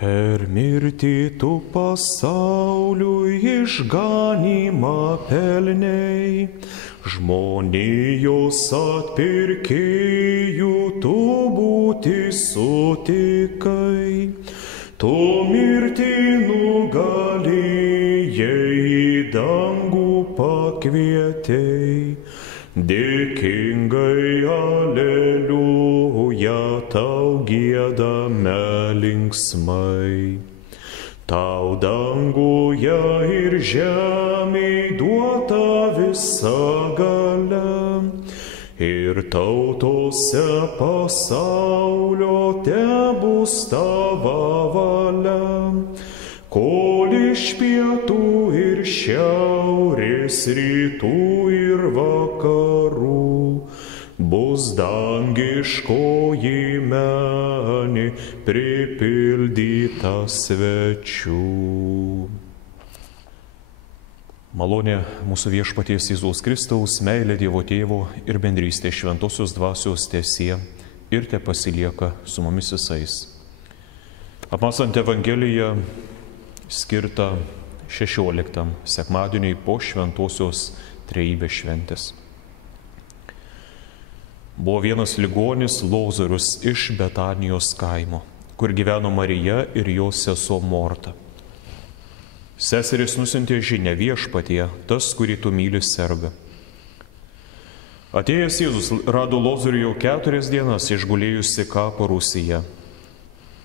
Per mirtį tu pasauliui išganymą pelnei, žmonijos atpirkėjų tu būti sutikai. Tu mirtį nugalėjai, į dangų pakvietei, dėkingai aleliuja tau giedame linksmai. Tau danguje ir žemėj duota visa galia, ir tautose pasaulio tebus tava valia. Kol iš pietų ir šiaurės, rytų ir vakarų bus dangiškoji menė pripildyta svečių. Malonė mūsų Viešpaties Jėzaus Kristaus, meilė Dievo Tėvo ir bendrystė Šventosios Dvasios teesie ir tepasilieka su mumis visais. Apmąstant Evangeliją skirtą 16 sekmadieniui po Šventosios Trejybės šventės. Buvo vienas ligonis Lozorius iš Betanijos kaimo, kur gyveno Marija ir jos sesuo Morta. Seserys nusiuntė žinią: Viešpatie, tas, kurį tu myli, serga. Atėjęs Jėzus rado Lozorių jau 4 dienas išgulėjusi kapo rūsyje,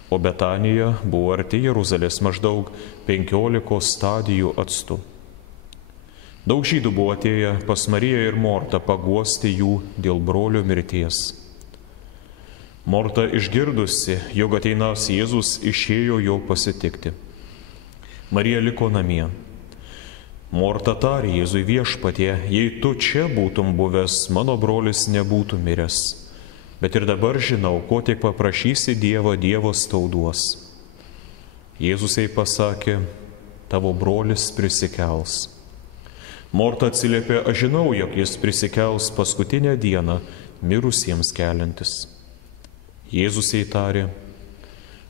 o Betanija buvo arti Jeruzalės maždaug 15 stadijų atstu. Daug žydų buvo atėję pas Mariją ir Mortą paguosti jų dėl brolio mirties. Morta išgirdusi, jog ateinas Jėzus, išėjo jo pasitikti. Marija liko namie. Morta tarė Jėzui: Viešpatie, jei tu čia būtum buvęs, mano brolis nebūtų miręs. Bet ir dabar žinau, ko tik paprašysi Dievą, Dievas tau duos. Jėzus jai pasakė: tavo brolis prisikels. Morta atsiliepė: aš žinau, jog jis prisikels paskutinę dieną mirusiems keliantis. Jėzus jai tarė: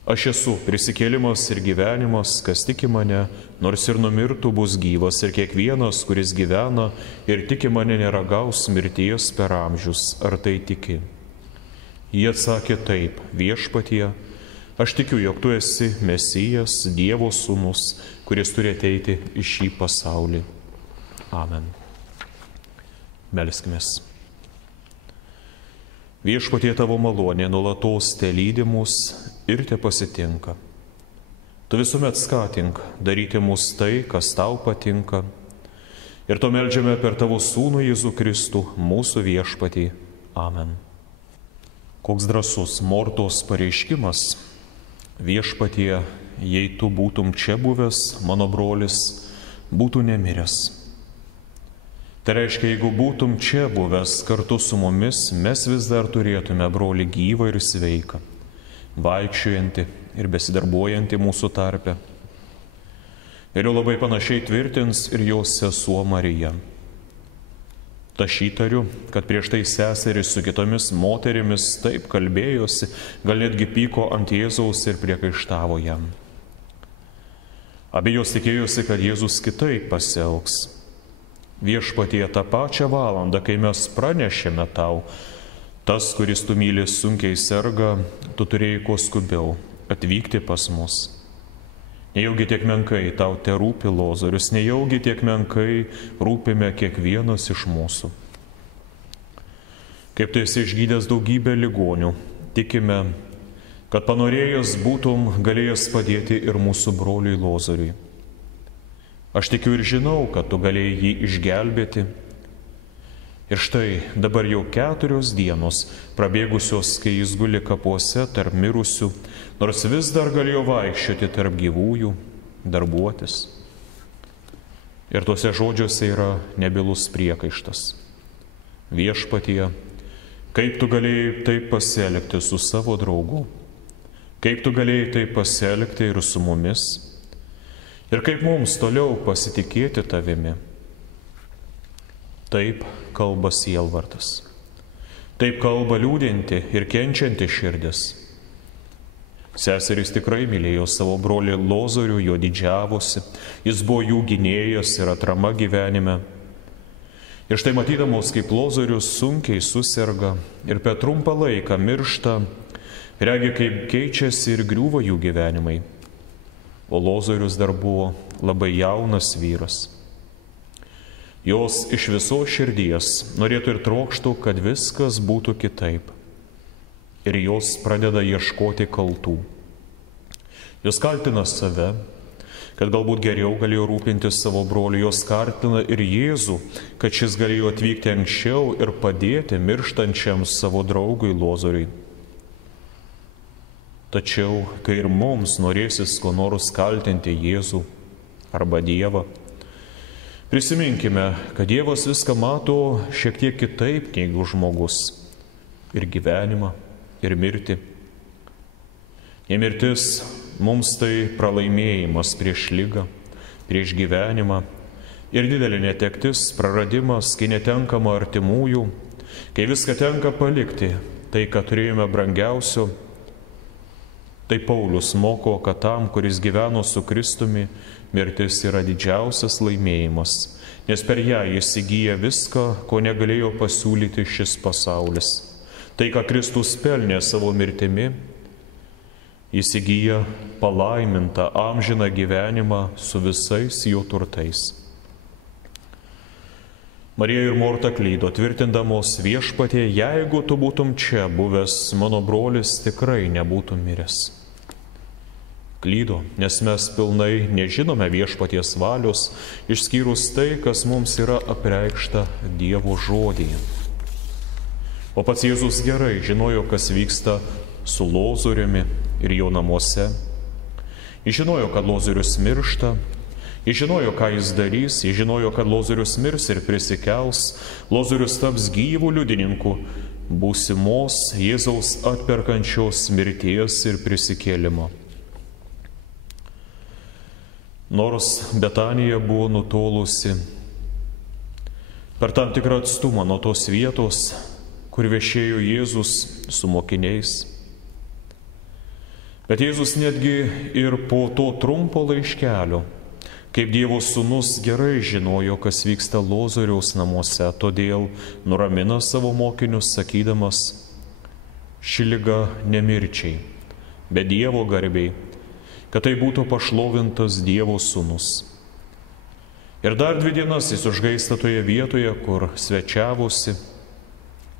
aš esu prisikėlimas ir gyvenimas, kas tiki mane, nors ir numirtų, bus gyvas, ir kiekvienas, kuris gyvena ir tiki mane, neragaus mirties per amžius. Ar tai tiki? Jie atsakė: taip, Viešpatie, aš tikiu, jog tu esi Mesijas, Dievo sūnus, kuris turi ateiti į šį pasaulį. Amen. Melskimės. Viešpatie, tavo malonė nuolatos telydi mus ir te pasitinka. Tu visuomet skatink daryti mus tai, kas tau patinka. Ir to meldžiame per tavo sūnų Jėzų Kristų, mūsų Viešpatį. Amen. Koks drąsus Mortos pareiškimas: Viešpatie, jei tu būtum čia buvęs, mano brolis būtų nemiręs. Tai reiškia, jeigu būtum čia buvęs kartu su mumis, mes vis dar turėtume brolį gyvą ir sveiką, vaikščiojantį ir besidarbuojantį mūsų tarpe. Ir jau labai panašiai tvirtins ir jos sesuo Marija. Tašytariu, kad prieš tai seserys su kitomis moterimis taip kalbėjosi, gal netgi pyko ant Jėzaus ir priekaištavo jam. Abi jos tikėjosi, kad Jėzus kitaip pasielgs. Viešpatie, tą pačią valandą, kai mes pranešėme tau, tas, kuris tu myli, sunkiai serga, tu turėjai kuo skubiau atvykti pas mus. Nejaugi tiek menkai tau te rūpi Lozorius, nejaugi tiek menkai rūpime kiekvienas iš mūsų. Kaip tu esi išgydęs daugybę ligonių, tikime, kad panorėjęs būtum galėjęs padėti ir mūsų broliui Lozoriui. Aš tikiu ir žinau, kad tu galėjai jį išgelbėti. Ir štai dabar jau 4 dienos prabėgusios, kai jis guli kapuose tarp mirusių, nors vis dar galėjo vaikščioti tarp gyvųjų, darbuotis. Ir tuose žodžiuose yra nebylus priekaištas. Viešpatie, kaip tu galėjai taip pasielgti su savo draugu? Kaip tu galėjai taip pasielgti ir su mumis? Ir kaip mums toliau pasitikėti tavimi? Taip kalba sielvartas. Taip kalba liūdinti ir kenčianti širdis. Seserys tikrai mylėjo savo brolį Lozorių, jo didžiavosi, jis buvo jų gynėjas ir atrama gyvenime. Ir štai matydamos, kaip Lozorius sunkiai suserga ir per trumpą laiką miršta, regi, kaip keičiasi ir griūva jų gyvenimai. O Lozorius dar buvo labai jaunas vyras. Jos iš visos širdies norėtų ir trokštų, kad viskas būtų kitaip. Ir jos pradeda ieškoti kaltų. Jos kaltina save, kad galbūt geriau galėjo rūpintis savo broliu. Jos kaltina ir Jėzų, kad šis galėjo atvykti anksčiau ir padėti mirštančiam savo draugui Lozoriui. Tačiau, kai ir mums norėsis ko nors kaltinti Jėzų arba Dievą, prisiminkime, kad Dievas viską mato šiek tiek kitaip negu žmogus. Ir gyvenimą, ir mirtį. Jei mirtis mums tai pralaimėjimas prieš ligą, prieš gyvenimą ir didelė netektis, praradimas, kai netenkama artimųjų, kai viską tenka palikti, tai, ką turėjome brangiausio, tai Paulius moko, kad tam, kuris gyveno su Kristumi, mirtis yra didžiausias laimėjimas, nes per ją jis įgyja viską, ko negalėjo pasiūlyti šis pasaulis. Tai, ką Kristus pelnė savo mirtimi, jis įgyja palaimintą amžiną gyvenimą su visais jo turtais. Marija ir Morta klydo, tvirtindamos: Viešpatie, jeigu tu būtum čia buvęs, mano brolis tikrai nebūtų miręs. Klydo, nes mes pilnai nežinome Viešpaties valios, išskyrus tai, kas mums yra apreikšta Dievo žodyje. O pats Jėzus gerai žinojo, kas vyksta su Lozoriumi ir jo namuose. Jis žinojo, kad Lozorius miršta, jis žinojo, ką jis darys, jis žinojo, kad Lozorius mirs ir prisikels, Lozorius taps gyvų liudininku būsimos Jėzaus atperkančios mirties ir prisikėlimo. Nors Betanija buvo nutolusi per tam tikrą atstumą nuo tos vietos, kur viešėjo Jėzus su mokiniais. Bet Jėzus netgi ir po to trumpo laiškelio, kaip Dievo sūnus, gerai žinojo, kas vyksta Lozoriaus namuose, todėl nuramina savo mokinius, sakydamas: ši liga nemirčiai, bet Dievo garbei, kad tai būtų pašlovintas Dievo sūnus. Ir dar 2 dienas jis užgaista toje vietoje, kur svečiavosi,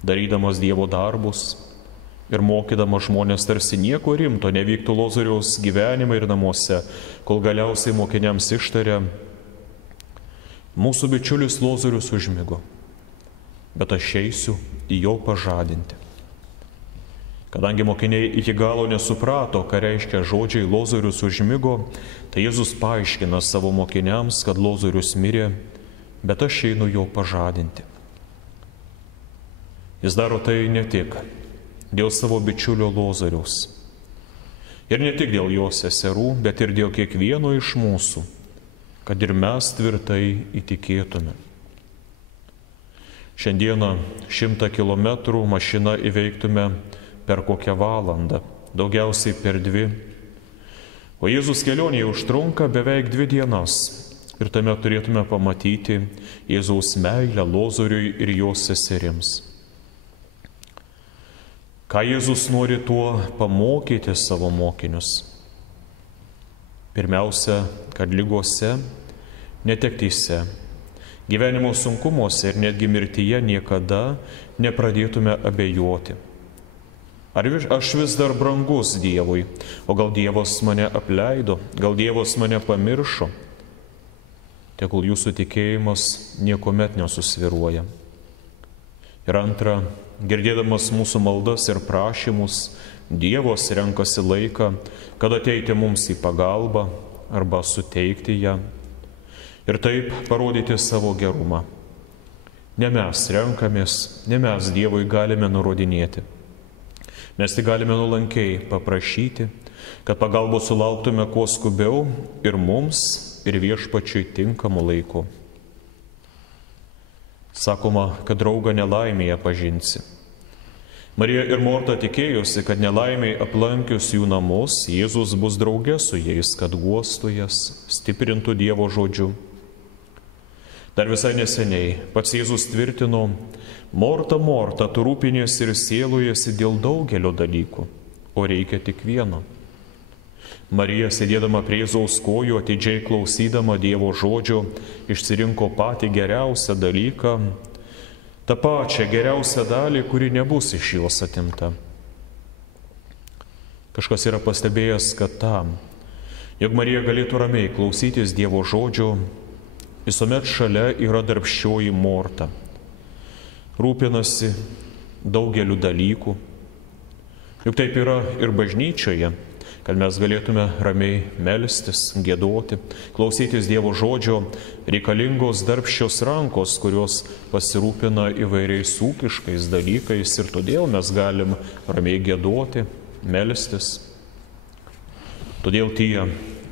darydamas Dievo darbus ir mokydamas žmonės, tarsi nieko rimto nevyktų Lozoriaus gyvenime ir namuose, kol galiausiai mokiniams ištarė: mūsų bičiulis Lozorius užmigo, bet aš eisiu į jo pažadinti. Kadangi mokiniai iki galo nesuprato, ką reiškia žodžiai Lozorius užmigo, tai Jėzus paaiškina savo mokiniams, kad Lozorius mirė, bet aš einu jo pažadinti. Jis daro tai ne tik dėl savo bičiulio Lozoriaus ir ne tik dėl jo seserų, bet ir dėl kiekvieno iš mūsų, kad ir mes tvirtai įtikėtume. Šiandieną 100 kilometrų mašina įveiktume per kokią valandą, daugiausiai per 2. O Jėzus kelionėje užtrunka beveik 2 dienas ir tame turėtume pamatyti Jėzaus meilę Lozoriui ir jo seserims. Ką Jėzus nori tuo pamokyti savo mokinius? Pirmiausia, kad ligose, netektyse, gyvenimo sunkumuose ir netgi mirtyje niekada nepradėtume abejoti. Ar aš vis dar brangus Dievui, o gal Dievas mane apleido, gal Dievas mane pamiršo? Tegul jūsų tikėjimas niekuomet nesusviruoja. Ir antra, girdėdamas mūsų maldas ir prašymus, Dievas renkasi laiką, kad ateiti mums į pagalbą arba suteikti ją ir taip parodyti savo gerumą. Ne mes renkamės, ne mes Dievui galime nurodinėti. Mes tik galime nuolankiai paprašyti, kad pagalbos sulauktume kuo skubiau ir mums, ir Viešpačiui tinkamu laiku. Sakoma, kad draugą nelaimėje pažinsi. Marija ir Morta tikėjosi, kad nelaimiai aplankius jų namus, Jėzus bus drauge su jais, kad guostų jas, stiprintų Dievo žodžiu. Dar visai neseniai pats Jėzus tvirtino: Morta, Morta, tu rūpiniesi ir sielojasi dėl daugelio dalykų, o reikia tik vieno. Marija, sėdėdama prie Jėzaus kojų, atidžiai klausydama Dievo žodžio, išsirinko patį geriausią dalyką, tą pačią geriausią dalį, kuri nebus iš jos atimta. Kažkas yra pastebėjęs, kad tam, jog Marija galėtų ramiai klausytis Dievo žodžio, visuomet šalia yra darbščioji Morta. Rūpinasi daugeliu dalykų. Juk taip yra ir bažnyčioje, kad mes galėtume ramiai melstis, giedoti, klausytis Dievo žodžio, reikalingos darbščios rankos, kurios pasirūpina įvairiais ūkiškais dalykais ir todėl mes galim ramiai giedoti, melstis. Todėl tie,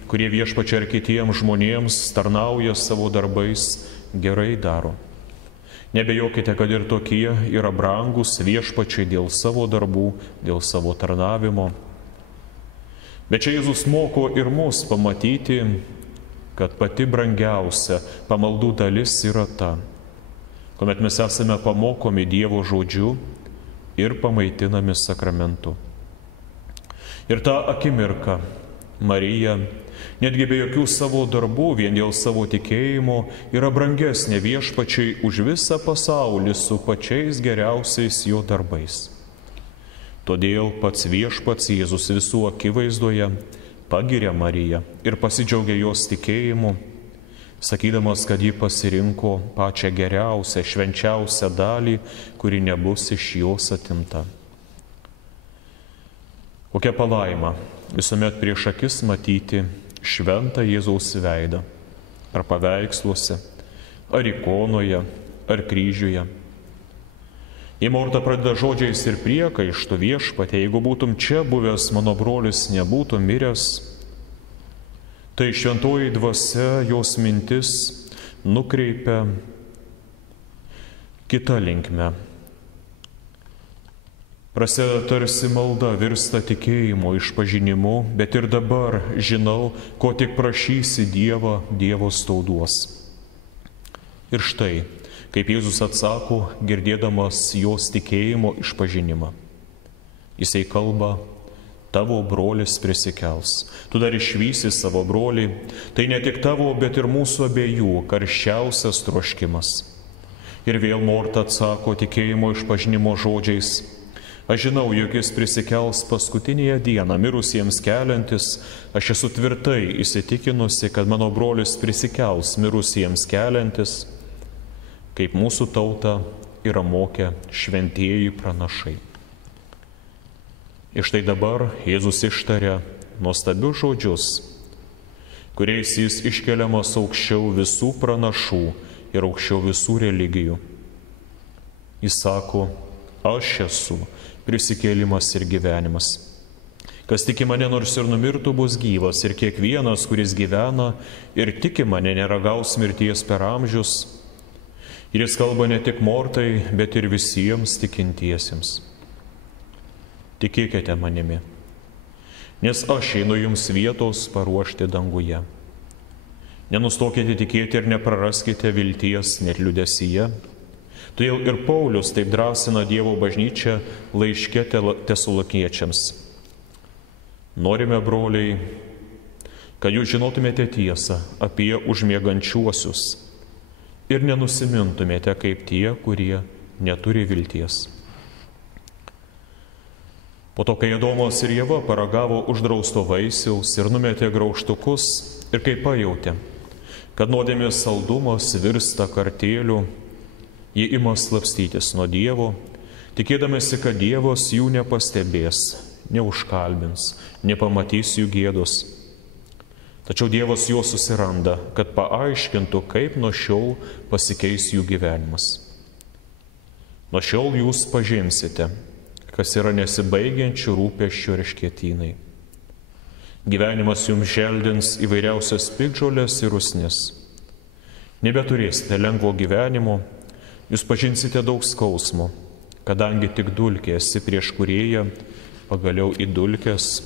kurie Viešpačiui ar kitiems žmonėms tarnauja savo darbais, gerai daro. Nebejokite, kad ir tokie yra brangus Viešpačiui dėl savo darbų, dėl savo tarnavimo. Bet čia Jėzus moko ir mus pamatyti, kad pati brangiausia pamaldų dalis yra ta, kuomet mes esame pamokomi Dievo žodžiu ir pamaitinami sakramentu. Ir tą akimirką Marija, netgi be jokių savo darbų, vien dėl savo tikėjimo, yra brangesnė Viešpačiai už visą pasaulį su pačiais geriausiais jo darbais. Todėl pats Viešpats Jėzus visų akivaizdoje pagiria Mariją ir pasidžiaugia jos tikėjimu, sakydamas, kad ji pasirinko pačią geriausią, švenčiausią dalį, kuri nebus iš jos atimta. Kokia palaima visuomet prieš akis matyti šventą Jėzaus veidą, ar paveiksluose, ar ikonoje, ar kryžiuje. Jei Morta pradeda žodžiais ir priekaištu: Viešpatie, jeigu būtum čia buvęs, mano brolis nebūtų miręs, tai šventoji dvasia jos mintis nukreipia kitą linkmę. Prasideda tarsi malda, virsta tikėjimo išpažinimu, bet ir dabar žinau, ko tik prašysi Dievą, Dievas tau duos. Ir štai, kaip Jėzus atsako, girdėdamas jos tikėjimo išpažinimą. Jisai kalba: tavo brolis prisikels, tu dar išvysi savo brolį, tai ne tik tavo, bet ir mūsų abiejų karščiausias troškimas. Ir vėl Morta atsako tikėjimo išpažinimo žodžiais: aš žinau, jog jis prisikels paskutinėje dieną, mirusiems keliantis, aš esu tvirtai įsitikinusi, kad mano brolis prisikels mirusiems keliantis, kaip mūsų tautą yra mokę šventieji pranašai. Ir štai dabar Jėzus ištaria nuostabius žodžius, kuriais jis iškeliamas aukščiau visų pranašų ir aukščiau visų religijų. Jis sako: aš esu prisikėlimas ir gyvenimas. Kas tiki mane, nors ir numirtų, bus gyvas, ir kiekvienas, kuris gyvena ir tiki mane, neragaus mirties per amžius. Ir jis kalba ne tik Mortai, bet ir visiems tikintiesiems. Tikėkite manimi, nes aš einu jums vietos paruošti danguje. Nenustokite tikėti ir nepraraskite vilties net liūdesyje. Todėl ir Paulius taip drąsina Dievo bažnyčią laiške Tesaloniniečiams. Norime, broliai, kad jūs žinotumėte tiesą apie užmiegančiuosius ir nenusimintumėte kaip tie, kurie neturi vilties. Po to, kai Adomas ir Ieva paragavo uždrausto vaisiaus ir numetė graužtukus, ir kai pajautė, kad nuodėmės saldumas virsta kartėliu, jie ima slapstytis nuo Dievo, tikėdamasi, kad Dievas jų nepastebės, neužkalbins, nepamatys jų gėdos. Tačiau Dievas juos susiranda, kad paaiškintų, kaip nuo šiol pasikeis jų gyvenimas. Nuo šiol jūs pažinsite, kas yra nesibaigiančių rūpesčių erškėtynai. Gyvenimas jums želdins įvairiausias piktžoles ir rusnis. Nebeturėsite lengvo gyvenimo, jūs pažinsite daug skausmo, kadangi tik dulkė esi prieš kūrėją, pagaliau į dulkes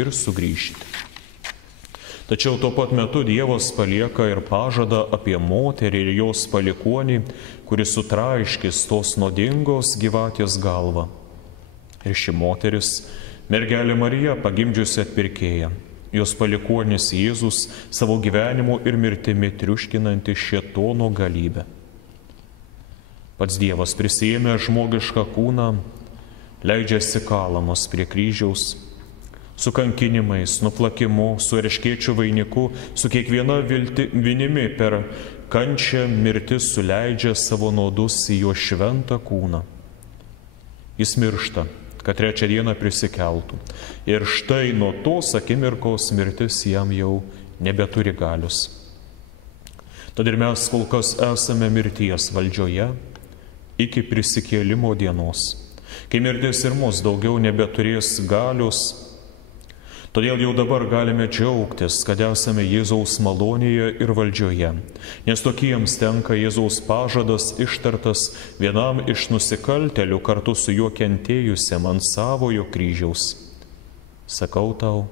ir sugrįžti. Tačiau tuo pat metu Dievas palieka ir pažadą apie moterį ir jos palikuonį, kuris sutraiškis tos nuodingos gyvatės galvą. Ir ši moteris, mergelė Marija, pagimdžiusi atpirkėją, jos palikuonis Jėzus savo gyvenimu ir mirtimi triuškinanti šėtono galybę. Pats Dievas prisiėmė žmogišką kūną, leidžiasi kalamas prie kryžiaus, su kankinimais, nuplakimu, su erškėčių vainiku, su kiekviena vinimi per kančią mirtis suleidžia savo naudus į jo šventą kūną. Jis miršta, kad trečią dieną prisikeltų. Ir štai nuo tos akimirkos mirtis jam jau nebeturi galios. Tad ir mes kol kas esame mirties valdžioje iki prisikėlimo dienos, kai mirtis ir mus daugiau nebeturės galios. Todėl jau dabar galime džiaugtis, kad esame Jėzaus malonėje ir valdžioje, nes tokiems tenka Jėzaus pažadas ištartas vienam iš nusikaltelių kartu su juo kentėjusiam ant savojo kryžiaus. Sakau tau,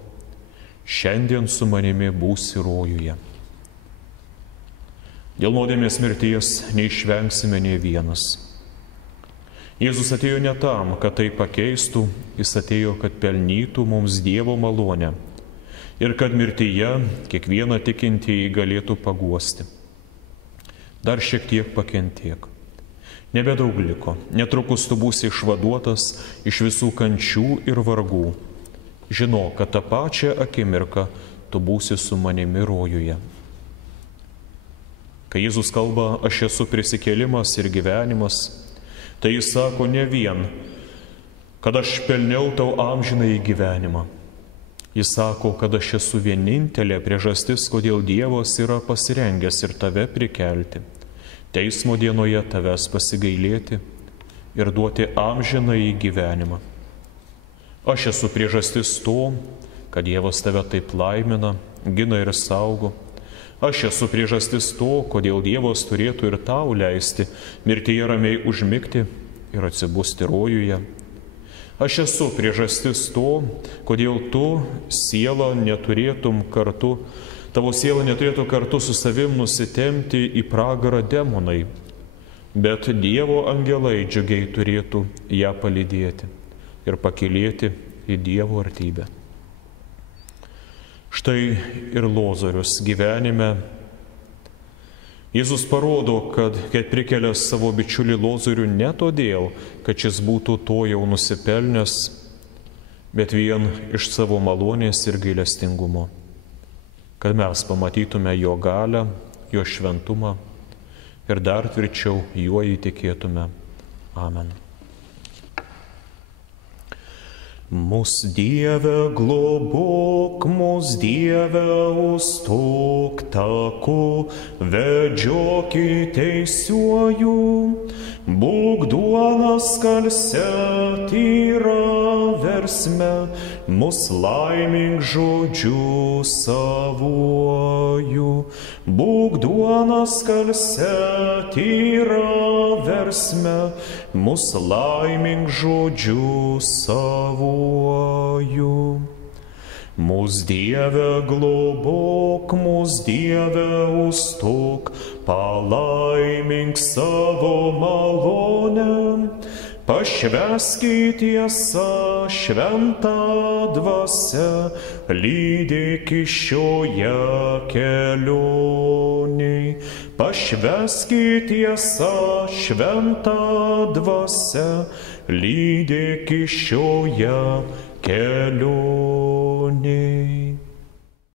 šiandien su manimi būsi rojuje. Dėl nuodėmės mirties neišvengsime nė vienas. Jėzus atėjo ne tam, kad tai pakeistų, jis atėjo, kad pelnytų mums Dievo malonę ir kad mirtyje kiekvieną tikintįjį galėtų paguosti. Dar šiek tiek pakentėk. Nebedaug liko, netrukus tu būsi išvaduotas iš visų kančių ir vargų. Žinok, kad tą pačią akimirką tu būsi su manimi rojuje. Kai Jėzus kalba, aš esu prisikėlimas ir gyvenimas, tai jis sako ne vien, kad aš pelniau tau amžinąjį gyvenimą. Jis sako, kad aš esu vienintelė priežastis, kodėl Dievas yra pasirengęs ir tave prikelti, teismo dienoje tavęs pasigailėti ir duoti amžinąjį gyvenimą. Aš esu priežastis to, kad Dievas tave taip laimina, gina ir saugo. Aš esu priežastis to, kodėl Dievas turėtų ir tau leisti mirtyje ramiai užmigti ir atsibusti rojuje. Aš esu priežastis to, kodėl tu, siela, tavo siela neturėtų kartu su savim nusitempti į pragarą demonai, bet Dievo angelai džiugiai turėtų ją palydėti ir pakylėti į Dievo artybę. Štai ir Lozorius gyvenime. Jėzus parodo, kad prikelia savo bičiulį Lozorių ne todėl, kad šis būtų to jau nusipelnęs, bet vien iš savo malonės ir gailestingumo, kad mes pamatytume jo galią, jo šventumą ir dar tvirčiau juo įtikėtume. Amen. Mūs Dieve globok, mūs Dieve užstok taku, vedžiok į teisiuoju, būk duona skalse, tyra versme, mus laimink žodžiu savuoju. Būk duona skalse, tyra versme, mus laimink žodžiu savuoju. Mūs Dieve globok, mūs Dieve užstok, palaimink savo malonę, pašvęsk į tiesą šventą dvasią, lydyk šioje kelionėj. Pašvęsk į tiesą šventą dvasią, lydyk šioje kelionėj.